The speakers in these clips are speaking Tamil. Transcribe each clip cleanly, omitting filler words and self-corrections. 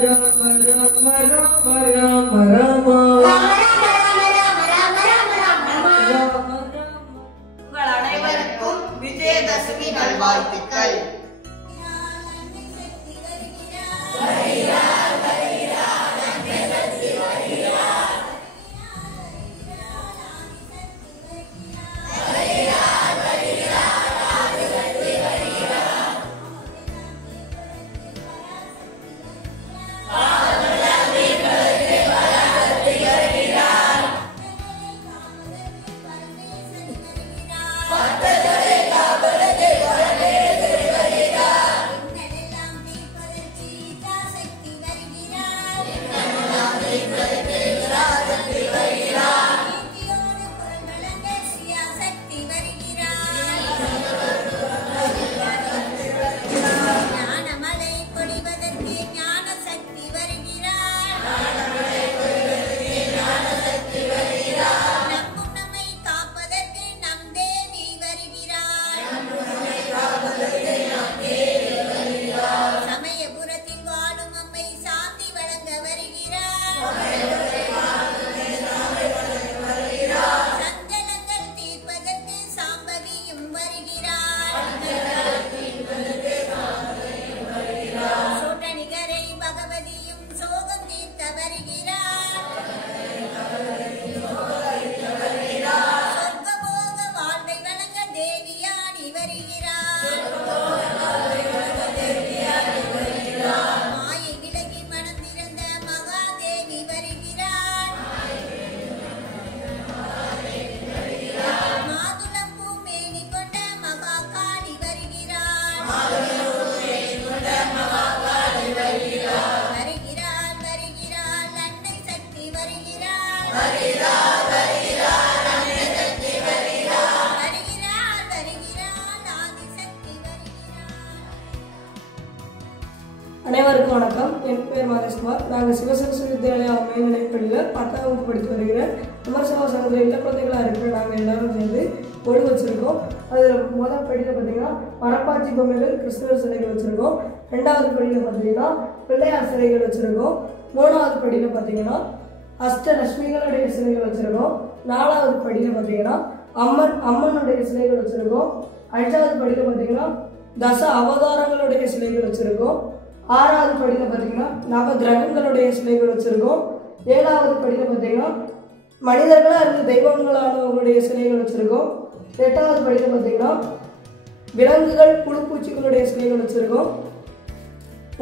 உங்கள் அனைவருக்கும் விஜயதசமி நல்வாழ்த்துக்கள். அனைவருக்கும் வணக்கம். என் பேர் மகேஷ்குமார். நாங்கள் சிவசரஸ்வதி வித்யாலயா மேல்நிலைப்பள்ளியில் 10ஆம் வகுப்பு படித்து வருகிறேன். விமர்சன சங்கத்தில் இல்ல குழந்தைகளாக இருக்கிற நாங்கள் எல்லாரும் சேர்ந்து கொடி வச்சுருக்கோம். அதில் முதல் படியில் பார்த்தீங்கன்னா மரப்பாச்சி பொம்மைகள், கிருஷ்ணர் சிலைகள் வச்சுருக்கோம். 2வது படியில் பார்த்தீங்கன்னா பிள்ளையார் சிலைகள் வச்சுருக்கோம். 3வது படியில் பார்த்தீங்கன்னா அஷ்டலட்சுமிகளுடைய சிலைகள் வச்சுருக்கோம். 4வது படியில் பார்த்தீங்கன்னா அம்மனுடைய சிலைகள் வச்சுருக்கோம். 5வது படியில் பார்த்தீங்கன்னா தச அவதாரங்களுடைய சிலைகள் வச்சுருக்கோம். 6வது படியில் பார்த்தீங்கன்னா நவ கிரகங்களுடைய சிலைகள் வச்சுருக்கோம். 7வது படியில் பார்த்தீங்கன்னா மனிதர்களாக இருந்த தெய்வங்களானவங்களுடைய சிலைகள் வச்சுருக்கோம். 8வது படியில் பார்த்தீங்கன்னா விலங்குகள், புழுப்பூச்சிகளுடைய சிலைகள் வச்சுருக்கோம்.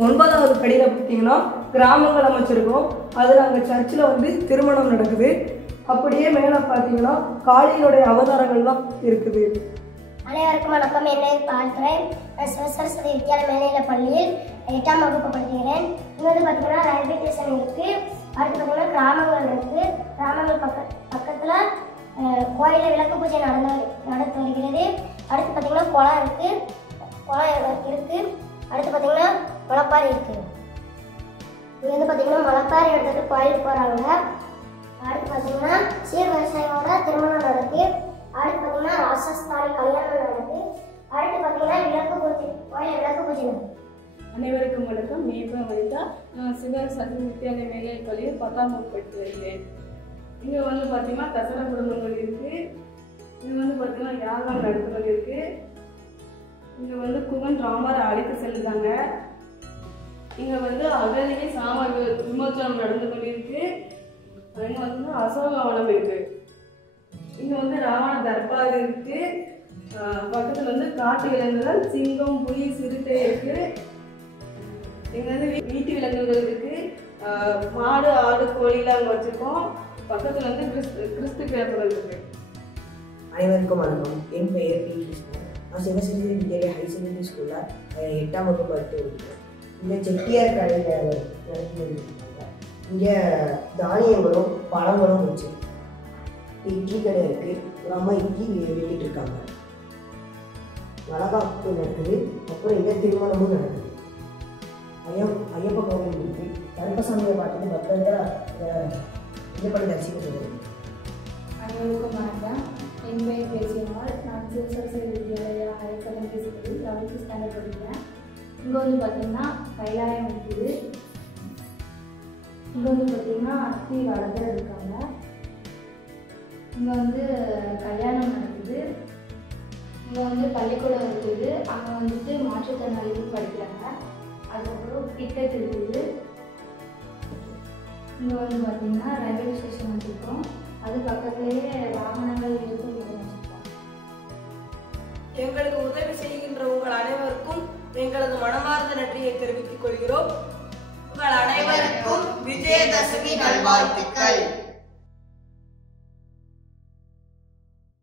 9வது படியில் பார்த்தீங்கன்னா கிராமங்கள் அமைச்சிருக்கோம். அதில் அங்கே சர்ச்சில் வந்து திருமணம் நடக்குது. அப்படியே மேலே பார்த்தீங்கன்னா காளியினுடைய அவதாரங்கள்லாம் இருக்குது. அனைவருக்கும் வணக்கம். என்னை பார்க்கிறேன். நான் சிவசரஸ்வதி வித்யாலயா மேல்நிலைப் பள்ளியில் 8ஆம் வகுப்பு படிக்கிறேன். இங்கே வந்து பார்த்தீங்கன்னா ரயில்வே ஸ்டேஷன் இருக்குது. அடுத்து பார்த்தீங்கன்னா கிராமங்கள் இருக்குது. கிராமங்கள் பக்கத்தில் கோயிலில் விளக்கு பூஜை நடந்து வருகிறது. அடுத்து பார்த்தீங்கன்னா குளம் இருக்குது. அடுத்து பார்த்தீங்கன்னா முளைப்பாரி இருக்குது. இங்கே வந்து பார்த்தீங்கன்னா முளைப்பாரி எடுத்துகிட்டு கோயிலுக்கு போகிறாங்க. அடுத்து பார்த்தீங்கன்னா சீர் விவசாயியோட திருமணம் நடக்குது. அடுத்து பார்த்தீங்கன்னா ராசஸ்தானி கல்யாணம் நடக்குது. அடுத்து பார்த்தீங்கன்னா விளக்கு பூஜை நடக்குது. அனைவருக்கும் வணக்கம். நேபா வனிதா. நான் சிவசரஸ்வதி வித்யாலயா மேல்நிலைப் பள்ளியில் 10ஆம் வகுப்பு படித்து வருகிறேன். இங்கே வந்து பார்த்தீங்கன்னா தசரா குடும்பங்கள் இருக்குது. இங்கே வந்து பார்த்தீங்கன்னா யாகம் நடந்து கொண்டிருக்கு. இங்கே வந்து குகன் ராமரை அழைத்து செல்லுதாங்க. இங்கே வந்து அகதியை சாம விமோச்சனம் நடந்து கொண்டிருக்கு. இங்கே வந்து அசோகவனம் இருக்குது. இங்கே வந்து ராவண தர்பார் இருக்குது. பக்கத்தில் வந்து காட்டு விலங்குகள் சிங்கம், புலி, சிறுத்தை இருக்குது. இங்கே வந்து வீட்டு விலங்குகள் இருக்குது. மாடு, ஆடு, கோழிலாம் அங்கே வச்சுருக்கோம். பக்கத்தில் வந்து கிறிஸ்து கிழப்புகள் இருக்குது. அனைவருக்கும் வணக்கம். என் பெயர் பி. கிருஷ்ணன். நான் சிவசரஸ்வதி வித்யாலயா ஹை செகண்டரி ஸ்கூலில் 8ஆம் வகுப்பு படித்து வருகிறேன். இங்கே செட்டியார் கடையில் நடத்தி வந்துருக்காங்க. இங்கே தானியங்களும் பழங்களும் வச்சு இட்லி கடை இருக்குது. ஒரு அம்மா இட்லி வெட்டிட்டு இருக்காங்க. வளகாப்பு நடக்குது. அப்புறம் இங்கே திருமணமும் நடக்குது. ஐயப்ப கோவில் இருக்குது. கருப்பசாமியை பார்த்துட்டு பக்தர்கள் இது பண்ணி தரிசிக்க சொல்லுங்கள். அனைவருக்கும் வணக்கம். என் பெயர் பேசியம்மாள். நான் Sivasaraswathi Vidyalaya higher secondary school 11th standard படிக்கிறேன். இங்கே வந்து பார்த்திங்கன்னா கைலாயம் இருக்குது. இங்கே வந்து பார்த்தீங்கன்னா அத்தி 4 பேர் இருக்காங்க. இங்கே வந்து கல்யாணம் நடக்குது. இங்கே வந்து பள்ளிக்கூடம் இருக்குது. அங்கே வந்துட்டு மாற்றுத்திறனாளிகள் படிக்கிறாங்க. அதுக்கப்புறம் டிக்கெட் இருக்குது. இங்கே வந்து பார்த்தீங்கன்னா ரயில்வே ஸ்டேஷன் வச்சுருக்கோம். அது பக்கத்துலேயே வாகனங்கள் இருக்கும். எங்களுக்கு உதவி செய்கின்ற உங்கள் அனைவருக்கும் எங்களது மனமார்ந்த நன்றியை தெரிவித்துக் கொள்கிறோம். உங்கள் அனைவருக்கும் விஜயதசமி நல்வாழ்த்துக்கள்.